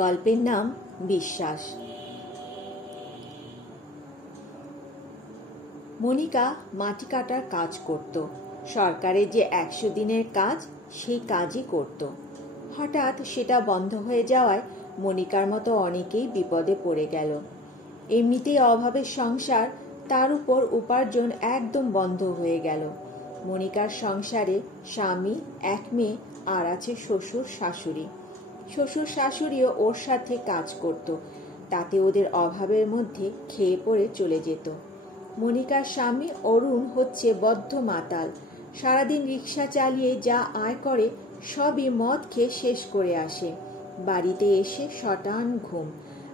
গল্পের নাম বিশ্বাস। মনিকা মাটি কাটার কাজ করত। সরকারের যে 100 দিনের কাজ, সেই কাজই করত। হঠাৎ সেটা বন্ধ হয়ে যাওয়ায় মনিকার মতো অনেকেই বিপদে পড়ে গেল। এমনিতেই অভাবের সংসার, তার উপর উপার্জন একদম বন্ধ হয়ে গেল। মনিকার সংসারে স্বামী, এক মেয়ে, আর আছে শ্বশুর শাশুড়ি। শ্বশুর শাশুড়িও ওর সাথে কাজ করত, তাতে ওদের অভাবের মধ্যে খেয়ে পড়ে চলে যেত। মনিকার স্বামী অরুণ হচ্ছে বদ্ধ মাতাল। সারাদিন রিক্সা চালিয়ে যা আয় করে সবই মদ খেয়ে শেষ করে আসে। বাড়িতে এসে শটান ঘুম,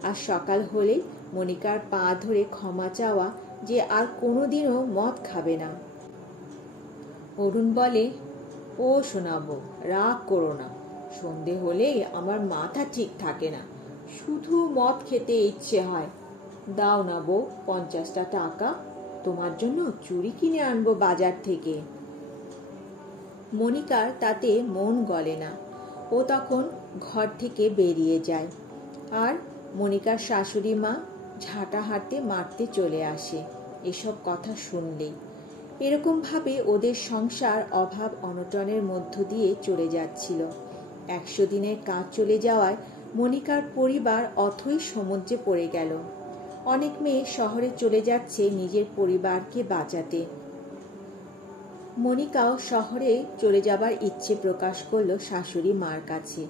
আর সকাল হলেই মনিকার পা ধরে ক্ষমা চাওয়া যে আর কোনোদিনও মদ খাবে না। অরুণ বলে, ও শোনাবো, রাগ করো না, সন্ধে হলেই আমার মাথা ঠিক থাকে না, শুধু মদ খেতে ইচ্ছে হয়। দাও না বউ 50টা টাকা, তোমার জন্য চুড়ি কিনে আনবো বাজার থেকে। মনিকার তাতে মন গলে না। ও তখন ঘর থেকে বেরিয়ে যায়, আর মনিকার শাশুড়ি মা ঝাঁটা হাতে মারতে চলে আসে এসব কথা শুনলেই। এরকম ভাবে ওদের সংসার অভাব অনটনের মধ্য দিয়ে চলে যাচ্ছিল। 100 দিনের কাজ চলে যাওয়ায় মনিকার পরিবার অথই সমুদ্রে পড়ে গেল। অনেক মেয়ে শহরে চলে যাচ্ছে নিজের পরিবারকে বাঁচাতে। মনিকাও শহরে চলে যাবার ইচ্ছে প্রকাশ করলো শাশুড়ি মার কাছে।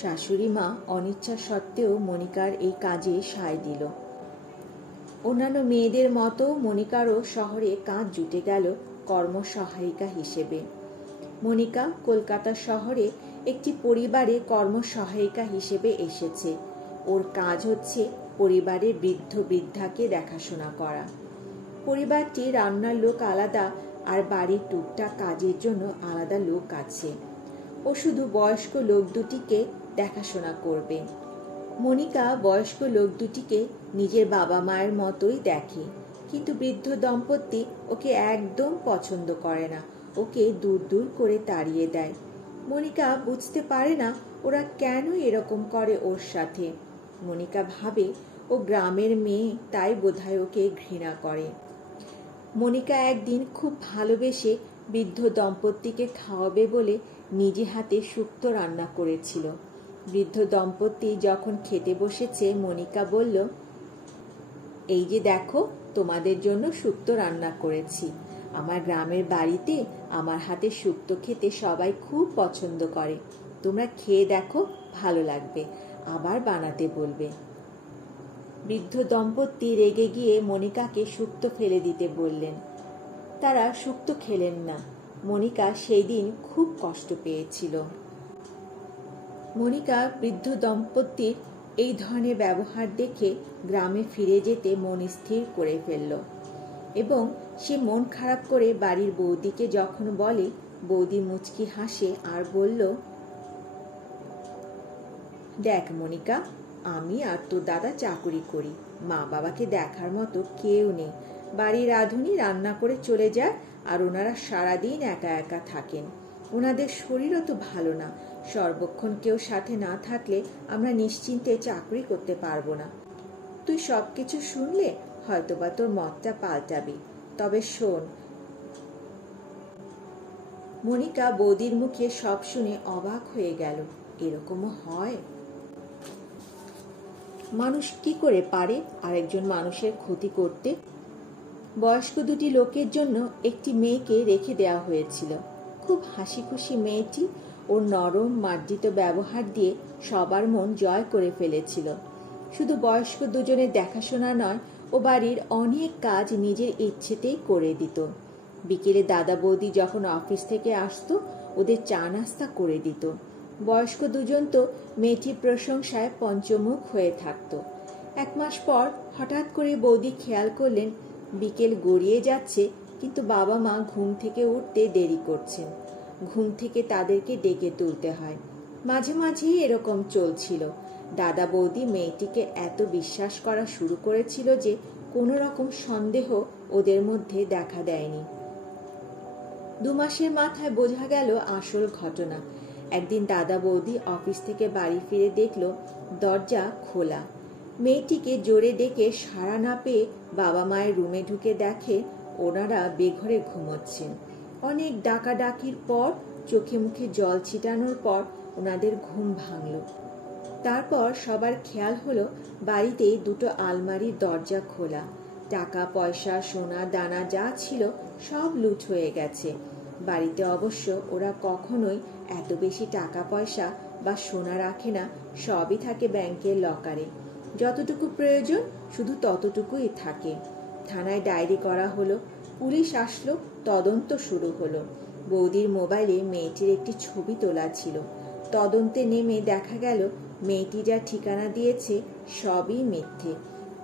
শাশুড়ি মা অনিচ্ছা সত্ত্বেও মনিকার এই কাজে সায় দিল। অন্যান্য মেয়েদের মতো মনিকারও শহরে কাজ জুটে গেল কর্মসহায়িকা হিসেবে। মনিকা কলকাতা শহরে একটি পরিবারে কর্মসহায়িকা হিসেবে এসেছে। ওর কাজ হচ্ছে পরিবারের বৃদ্ধ বৃদ্ধাকে দেখাশোনা করা। পরিবারটি রান্নার লোক আলাদা, আর বাড়ির টুকটাক কাজের জন্য আলাদা লোক আছে। ও শুধু বয়স্ক লোক দুটিকে দেখাশোনা করবে। মনিকা বয়স্ক লোক দুটিকে নিজের বাবা মায়ের মতোই দেখে, কিন্তু বৃদ্ধ দম্পতি ওকে একদম পছন্দ করে না, ওকে দূর দূর করে তাড়িয়ে দেয়। মনিকা বুঝতে পারে না ওরা কেন এরকম করে ওর সাথে। মনিকা ভাবে ও গ্রামের মেয়ে, তাই বোধহয় ওকে ঘৃণা করে। মনিকা একদিন খুব ভালোবেসে বৃদ্ধ দম্পতিকে খাওয়াবে বলে নিজে হাতে শুক্তো রান্না করেছিল। বৃদ্ধ দম্পতি যখন খেতে বসেছে, মনিকা বলল, এই যে দেখো, তোমাদের জন্য শুক্তো রান্না করেছি। আমার গ্রামের বাড়িতে আমার হাতে শুক্তো খেতে সবাই খুব পছন্দ করে। তোমরা খেয়ে দেখো, ভালো লাগবে, আবার বানাতে বলবে। বৃদ্ধ দম্পতি রেগে গিয়ে মনিকাকে শুক্তো ফেলে দিতে বললেন। তারা শুক্তো খেলেন না। মনিকা সেই দিন খুব কষ্ট পেয়েছিল। মনিকা বৃদ্ধ দম্পতির এই ধরনের ব্যবহার দেখে গ্রামে ফিরে যেতে মন স্থির করে ফেলল, এবং সে মন খারাপ করে বাড়ির বৌদিকে যখন বলে, বৌদি মুচকি হাসে আর বলল, দেখ মনিকা, আমি আর তোর দাদা চাকুরি করি, মা বাবাকে দেখার মতো কেউ নেই। বাড়ির রাঁধুনি রান্না করে চলে যায়, আর ওনারা সারাদিন একা একা থাকেন। ওনাদের শরীরও তো ভালো না। সর্বক্ষণ কেউ সাথে না থাকলে আমরা নিশ্চিন্তে চাকরি করতে পারবো না। তুই সবকিছু শুনলে হয়তোবা তোর মতটা পাল্টাবি, তবে শোন। মনিকা বৌদির মুখে সব শুনে অবাক হয়ে গেল। এরকমও হয়? মানুষ কি করে পারে আরেকজন মানুষের ক্ষতি করতে? বয়স্ক দুটি লোকের জন্য একটি মেয়েকে রেখে দেওয়া হয়েছিল। খুব হাসি খুশি মেয়েটি ওর নরম মার্জিত ব্যবহার দিয়ে সবার মন জয় করে ফেলেছিল। শুধু বয়স্ক দুজনের দেখাশোনা নয়, ও বাড়ির অনেক কাজ নিজের ইচ্ছেতেই করে দিত। বিকেলে দাদা বৌদি যখন অফিস থেকে আসতো, ওদের চা নাস্তা করে দিত। বয়স্ক দুজন তো মেয়েটির প্রশংসায় পঞ্চমুখ হয়ে থাকত। 1 মাস পর হঠাৎ করে বৌদি খেয়াল করলেন বিকেল গড়িয়ে যাচ্ছে, কিন্তু বাবা মা ঘুম থেকে উঠতে দেরি করছেন। ঘুম থেকে তাদেরকে ডেকে তুলতে হয়। মাঝে মাঝেই এরকম চলছিল। দাদা বৌদি মেয়েটিকে এত বিশ্বাস করা শুরু করেছিল যে কোনো রকম সন্দেহ ওদের মধ্যে দেখা দেয়নি। 2 মাসের মাথায় বোঝা গেল আসল ঘটনা। একদিন দাদা বৌদি অফিস থেকে বাড়ি ফিরে দেখল দরজা খোলা। মেয়েটিকে জোরে ডেকে সাড়া না পেয়ে বাবা মায়ের রুমে ঢুকে দেখে ওনারা বেঘরে ঘুমোচ্ছেন। অনেক ডাকাডাকির পর, চোখে মুখে জল ছিটানোর পর ওনাদের ঘুম ভাঙল। তারপর সবার খেয়াল হলো বাড়িতেই দুটো আলমারির দরজা খোলা। টাকা পয়সা সোনা দানা যা ছিল সব লুট হয়ে গেছে। বাড়িতে অবশ্য ওরা কখনোই এত বেশি টাকা পয়সা বা সোনা রাখে না, সবই থাকে ব্যাংকের লকারে। যতটুকু প্রয়োজন শুধু ততটুকুই থাকে। থানায় ডায়েরি করা হলো, পুলিশ আসলো, তদন্ত শুরু হলো। বৌদির মোবাইলে মেয়েটির একটি ছবি তোলা ছিল। তদন্তে নেমে দেখা গেল মেয়েটি যা ঠিকানা দিয়েছে সবই মিথ্যে।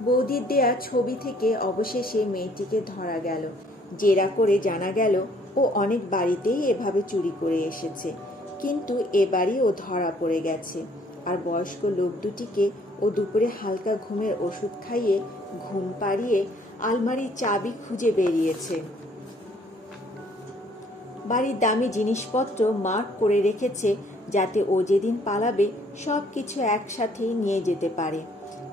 বৌদির দেয়া ছবি থেকে অবশেষে মেয়েটিকে ধরা গেল। জেরা করে জানা গেল ও অনেক বাড়িতেই এভাবে চুরি করে এসেছে, কিন্তু এবারই ও ধরা পড়ে গেছে। আর বয়স্ক লোক দুটিকে ও দুপুরে হালকা ঘুমের ওষুধ খাইয়ে ঘুম পাড়িয়ে আলমারির চাবি খুঁজে বেরিয়েছে। বাড়ির দামি জিনিসপত্র মার্ক করে রেখেছে যাতে ও যেদিন পালাবে সবকিছু একসাথেই নিয়ে যেতে পারে।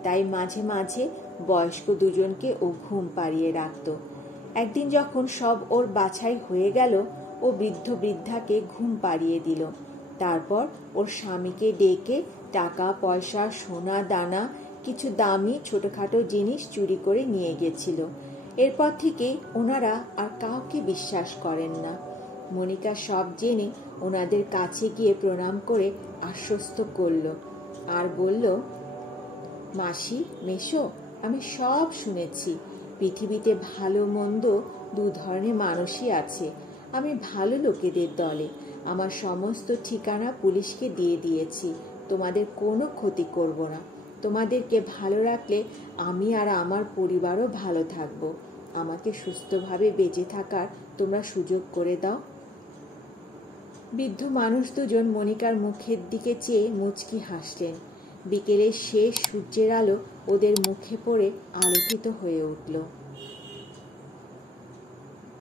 তাই মাঝে মাঝে বয়স্ক দুজনকে ও ঘুম পাড়িয়ে রাখত। একদিন যখন সব ওর বাছাই হয়ে গেল, ও বৃদ্ধ বৃদ্ধাকে ঘুম পাড়িয়ে দিল। তারপর ওর স্বামীকে ডেকে টাকা পয়সা সোনা দানা কিছু দামি ছোটখাটো জিনিস চুরি করে নিয়ে গেছিল। এরপর থেকে ওনারা আর কাউকে বিশ্বাস করেন না। মনিকা সব জেনে ওনাদের কাছে গিয়ে প্রণাম করে আশ্বস্ত করল আর বলল, মাসি মেশো, আমি সব শুনেছি। পৃথিবীতে ভালো মন্দ দু ধরনের মানুষই আছে। আমি ভালো লোকেদের দলে। আমার সমস্ত ঠিকানা পুলিশকে দিয়ে দিয়েছি। তোমাদের কোনো ক্ষতি করব না। তোমাদেরকে ভালো রাখলে আমি আর আমার পরিবারও ভালো থাকবো। আমাকে সুস্থভাবে বেঁচে থাকার তোমরা সুযোগ করে দাও। বৃদ্ধ মানুষ দুজন মনিকার মুখের দিকে চেয়ে মুচকি হাসলেন। বিকেলের শেষ সূর্যের আলো ওদের মুখে পড়ে আলোকিত হয়ে উঠল।